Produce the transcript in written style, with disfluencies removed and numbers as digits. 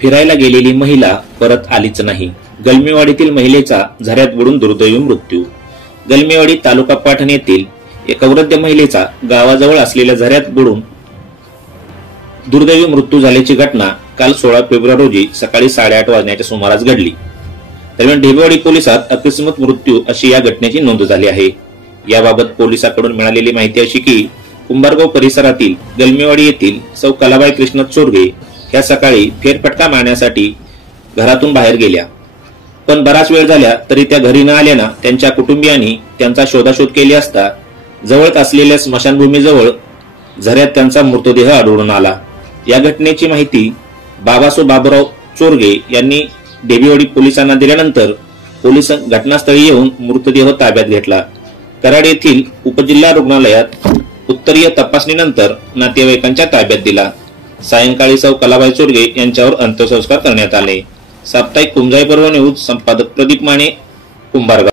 फिरायला गेलेली महिला परत आलीच नाही। गलमेवाडीतील महिलेचा झऱ्यात बुडून दुर्दैवी मृत्यू। गलमेवाडी तालुका पाटण येथील एका वृद्ध महिलेचा गावाजवळ असलेल्या झऱ्यात बुडून दुर्दैवी मृत्यू झाल्याची घटना काल 16 फेब्रुवारी रोजी सकाळी 8:30 वाजण्याच्या सुमारास घडली। दरम्यान ढेबेवाडी पोलिसात अकस्मात मृत्यू अशी या घटनेची नोंद झाली आहे। याबाबत पोलिसांकडून मिळालेली माहिती अशी की कुंभारगाव परिसरातील गलमेवाडी येथील सौ कलाबाई कृष्ण चोरगे ह्या सकाळी फेरफटका मारण्यासाठी घरातून बाहेर गेल्या, पण बराच वेळ झाल्या तरी त्या घरी न आल्याने त्यांच्या कुटुंबियांनी त्यांचा शोधाशोध केली असता जवळच असलेल्या स्मशानभूमीजवळ झऱ्यात त्यांचा मृतदेह आढळून आला। या घटनेची माहिती बाबासो बाबूराव चोरगे यांनी ढेबेवाडी पोलिसांना दिल्यानंतर पोलिस घटनास्थळी येऊन मृतदेह ताब्यात घेतला। कराड येथील उपजिल्हा रुग्णालयात उत्तरीय तपासणीनंतर नातेवाईकांच्या ताब्यात दिला। सायंकाळी सौ कलाबाई चोरगे यांच्यावर अंत्यसंस्कार करण्यात आले। साप्ताहिक कुंजाई पर्व न्यूज संपादक प्रदीप माने, कुंभारगाव।